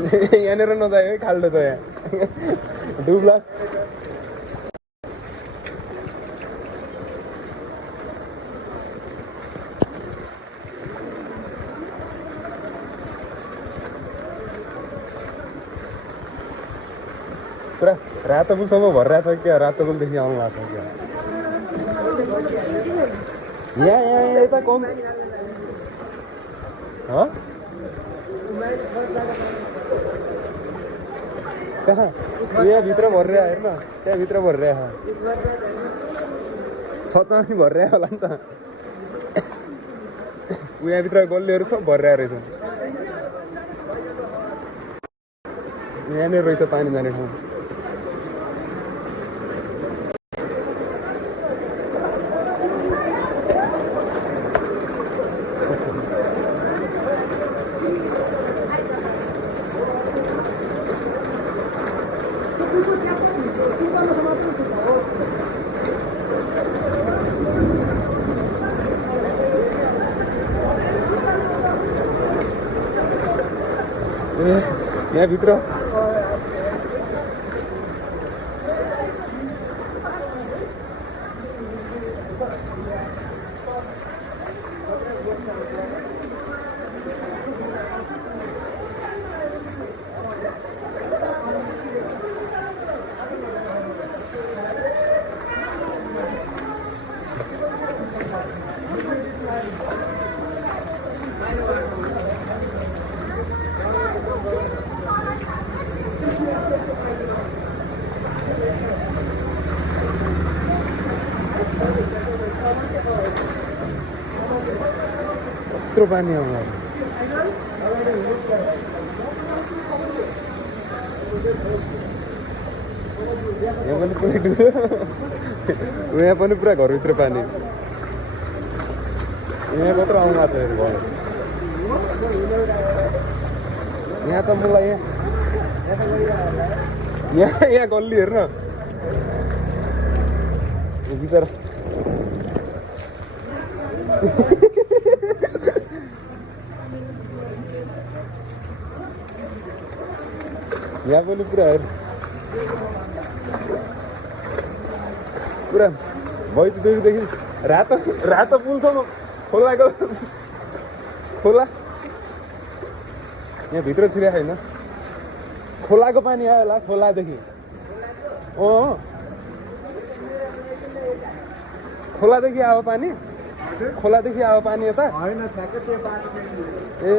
यहाँनिर नजायो है खाल्डो छ यहाँ डुब्लास पुरा रातो पुलसम्म भरिरहेको छ क्या रातो पुलदेखि आउनु लाग्छ क्या यहाँ यता कम कहाँ यहाँभित्र भरिरहेको हेर्न त्यहाँभित्र भरिरहेको छतमा पनि भरिरहेको होला नि त यहाँभित्र गल्लीहरू सब भरिरहेको रहेछ यहाँनिर रहेछ पानी जाने ठाउँ यहाँभित्र यत्रो पानी आउनु यहाँ पनि पुरै यहाँ पनि पुरा घरभित्र पानी यहाँ कत्रो आउनु आएको छ घर यहाँ त मलाई यहाँ गल्ली हेर्न बिचरा यहाँ पनि पुरा पुरा भैँतीदेखि रातो रातो पुलसम्म खोलाको खोला यहाँ भित्र छिरेको छैन खोलाको पानी आयो होला खोलादेखि खोलादेखि आयो पानी खोलादेखि आयो पानी यता ए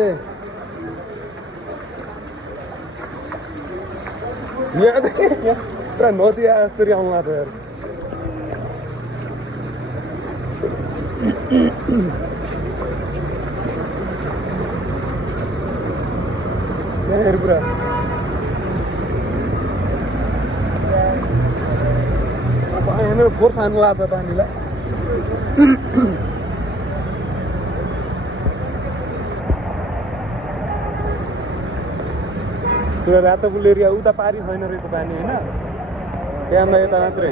यहाँदेखि पुरा नदी आयो जसरी आउनु लाग्छ यार यहाँ पुरा यहाँनिर फोर्स हान्नु लाग्छ पानीलाई त्यो रातो पुल एरिया उता पारी छैन रहेछ पानी होइन त्यहाँमा यता मात्रै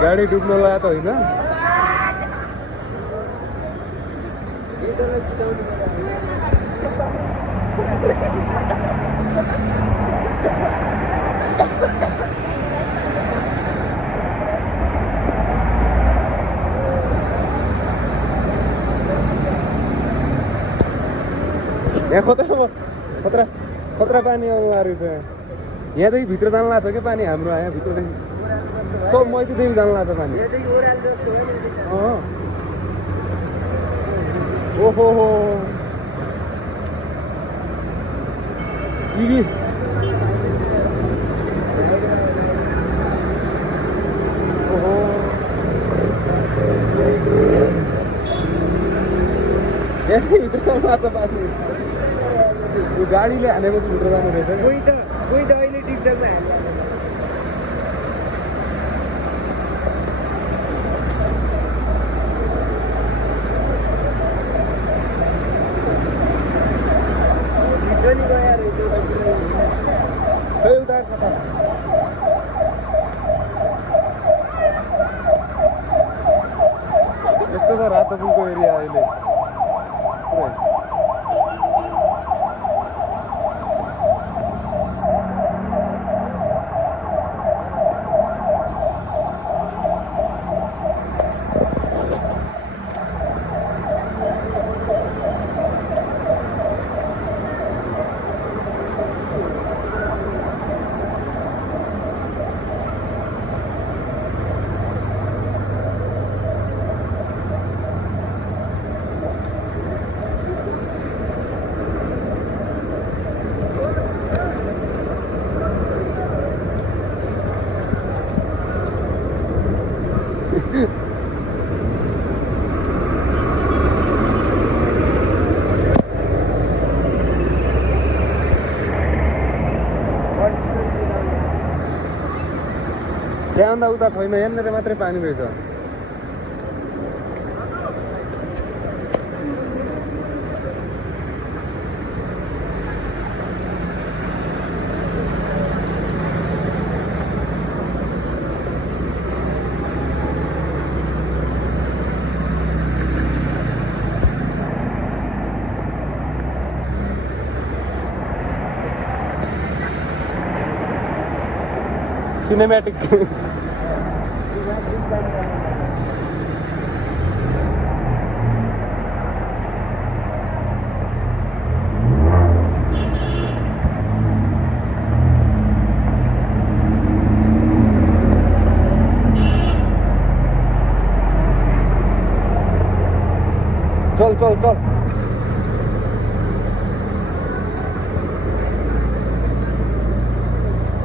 गाडी डुब्न लाग्यो त होइन यहाँ खतरा खतरा पानी आउनु लागेको छ यहाँदेखि भित्र जानु लाग्छ क्या पानी हाम्रो यहाँ भित्रदेखि सब मैतीदेखि जानु लाग्छ पानी ओहो हो इबी ओहो यहाँदेखि भित्र जानु लाग्छ पानी यो गाडीले हानेको चाहिँ भित्र जानु रहेछ कोही त अहिले टिकटकमा हाल्छ यस्तो छ छ रातो पुलको एरिया अहिले पुरै त्यहाँभन्दा उता छैन यहाँनिर मात्रै पानी रहेछ सिनेमैटिक चल चल चल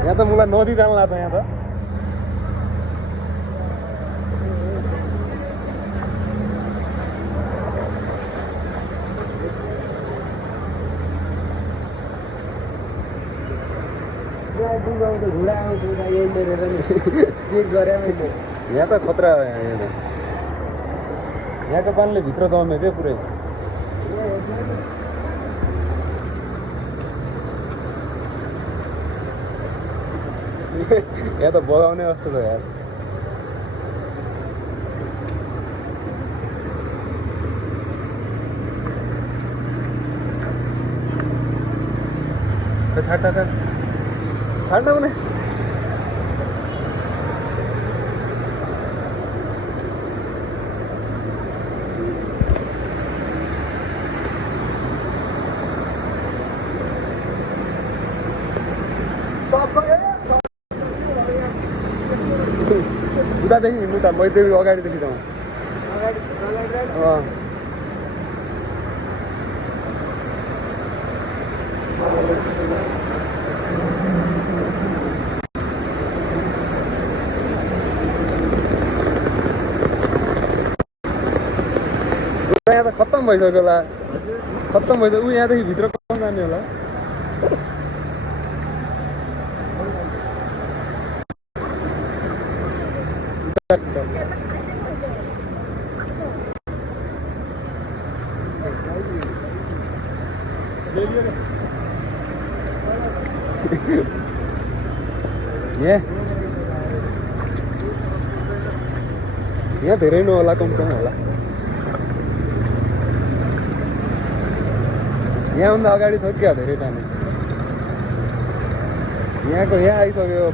यहाँ त मलाई नदी जान लाग्छ यहाँ त यहाँ त खतरा यहाँको पानीले भित्र जम्यो क्या पुरै यहाँ त बगाउने जस्तो छ यार छाड छाड छाड छाड्न पनि उतादेखि हिँड्नु त मैत्री अगाडिदेखि जाउँ यहाँ त खत्तम भइसक्यो होला खत्तम भइसक्यो ऊ यहाँदेखि भित्र कहाँ जाने होला यहाँ धेरै न होला कम कम होला यहाँभन्दा अगाडि छ क्या धेरै पानी यहाँको यहाँ आइसक्यो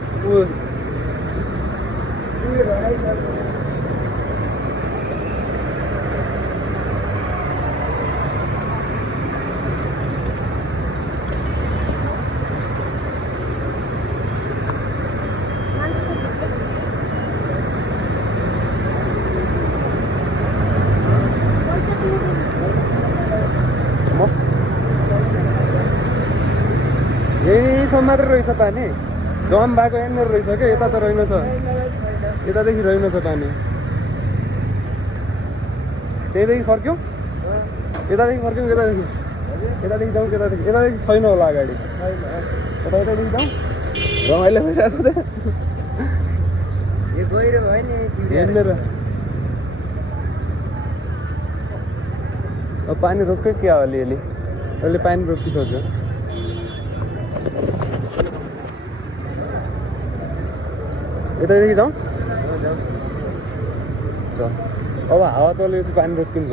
यहीसम्म मात्रै रहेछ पानी जम भएको यहाँनिर रहेछ क्या यता त रहेन छ यतादेखि रहेन छ पानी त्यहीदेखि फर्क्यौँ यतादेखि फर्क्यौँ यतादेखि जाउँ यतादेखि छैन होला अगाडि यतादेखि जाउँ रमाइलो भइरहेको छ यहाँनिर अब पानी रोक्यो क्या अलिअलि अहिले पानी रोकिसक्यो यतादेखि जाउँ चल अब हावा चलेपछि पानी रोकिन्छ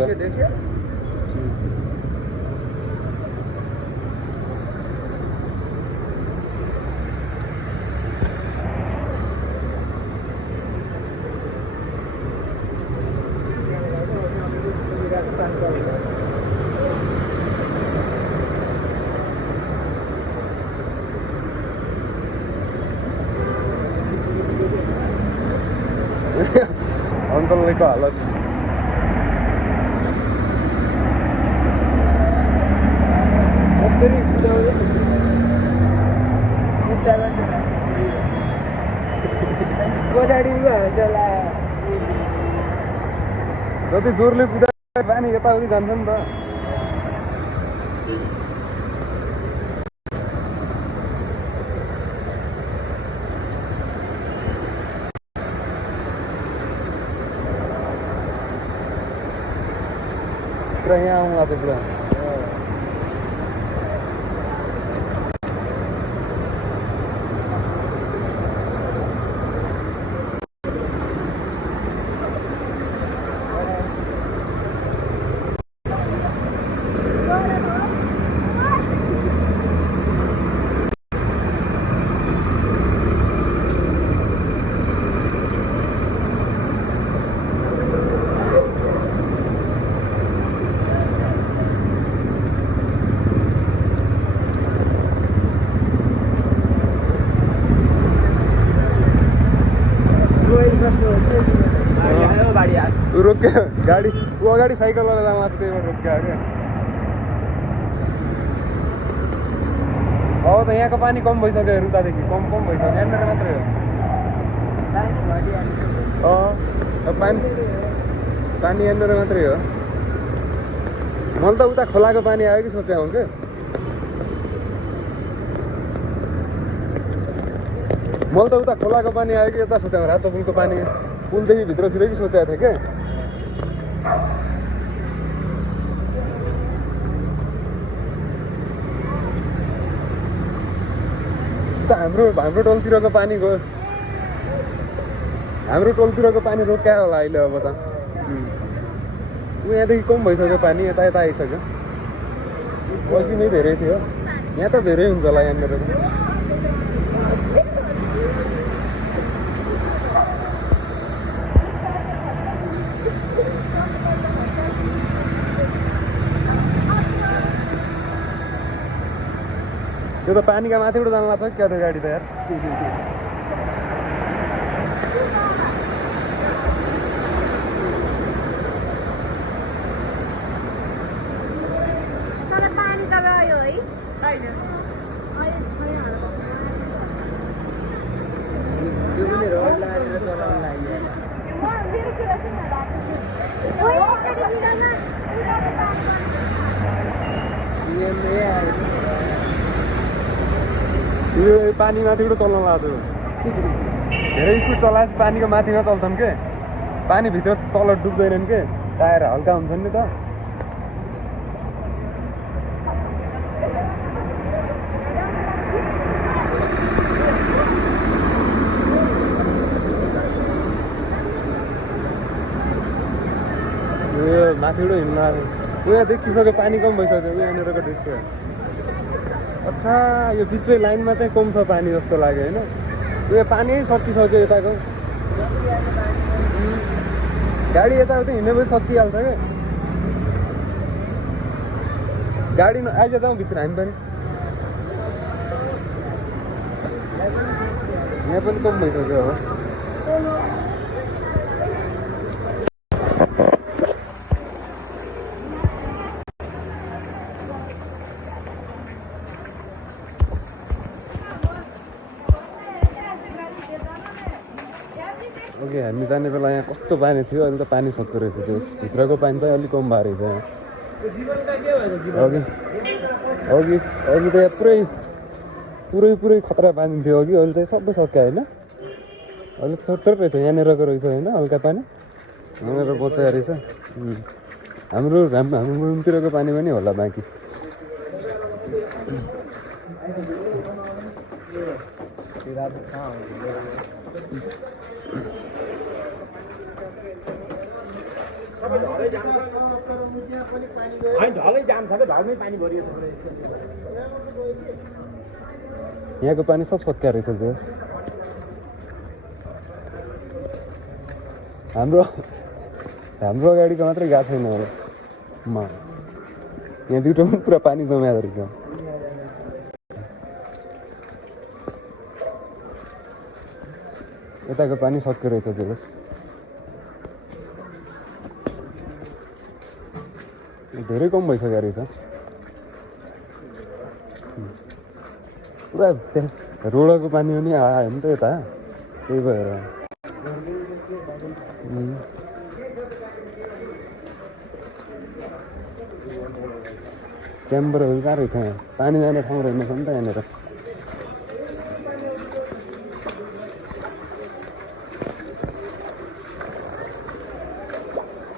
अङ्कलको हालत जति जोरले कुदा पानी यताउति जान्छ नि त पुरा यहाँ आउनु लाग्छ पुरा रोक्यो गाडी ऊ अगाडि साइकलवाला जानु लाग्छ त्यही भएर रोक्यो क्या अब त यहाँको पानी कम भइसक्यो रुतादेखि कम भइसक्यो यहाँनिर मात्रै हो पानी यहाँनिर मात्रै हो मैले त उता खोलाको पानी आयो कि सोचे हुन् क्या मैले त उता खोलाको पानी आयो कि यता सोचेँ रातो पुलको पानी पुलदेखि भित्र छिरे कि सोचेको थिएँ क्या हाम्रो टोलतिरको पानी गयो हाम्रो टोलतिरको पानी रोक्या होला अहिले अब त ऊ यहाँदेखि कम भइसक्यो पानी यता आइसक्यो अघि नै धेरै थियो यहाँ त धेरै हुन्छ होला यहाँनिर त्यो त पानीका माथिबाट जानु लाग्छ क्या त्यो गाडी त यार यो पानी माथिबाट चल्न लाग्छ धेरै स्पिड चलाएपछि पानीको माथिमा चल्छन् के पानी भित्र तल डुब्दैनन् के टायर हल्का हुन्छन् नि त यो माथिबाट हिँड्न लाग्यो उहाँ देखिसक्यो पानी कम भइसक्यो यहाँनिरको देखियो अच्छा यो बिचै लाइनमा चाहिँ कम छ पानी जस्तो लाग्यो होइन यो पानी सकिसक्यो यताको गाडी यताउति हिँडेपछि सकिहाल्छ क्या गाडी आइज जाउँ भित्र हामी पनि यहाँ पनि कम भइसक्यो अब ओके हामी जाने बेला यहाँ कस्तो पानी थियो अहिले त पानी सक्दो रहेछ त्यो भित्रको पानी चाहिँ अलिक कम भएको रहेछ यहाँ अघि त यहाँ पुरै खतरा पानी थियो अघि अहिले चाहिँ सबै सक्यो होइन अलिक थोरै रहेछ यहाँनिरको रहेछ होइन हल्का पानी यहाँनिर बचाएको रहेछ हाम्रो रुमतिरको पानी पनि होला बाँकी ढलै जाम छ क्या ढलमै पानी भरियो यहाँको पानी सब सक्या रहेछ जोस हाम्रो अगाडिको मात्रै गएको छैन होला यहाँ दुइटोमा पुरा पानी जम्या रहेछ यताको पानी सक्यो रहेछ जोस धेरै कम भइसक्यो रहेछ पुरा त्यहाँ रोडको पानी पनि आयो नि त यता त्यही भएर च्याम्बरहरू कहाँ रहेछ यहाँ पानी जाने ठाउँ रहेछ नि त यहाँनिर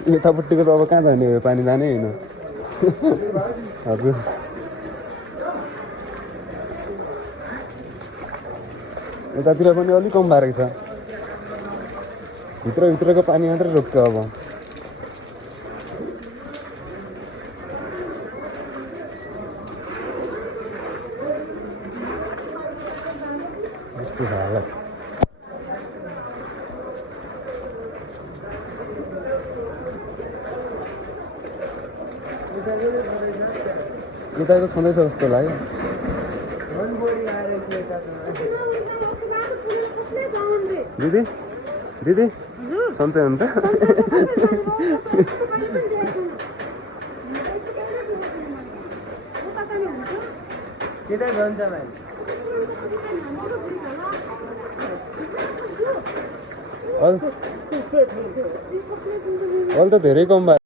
यतापट्टिको त अब कहाँ जाने हो पानी जानै होइन हजुर यतातिर पनि अलिक कम भएको छ भित्रको पानी मात्रै रोक्छ अब यस्तो छ हालत यताको छँदैछ जस्तो लाग्यो दिदी दिदी सन्चै हुन्छ अहिले त धेरै कम भयो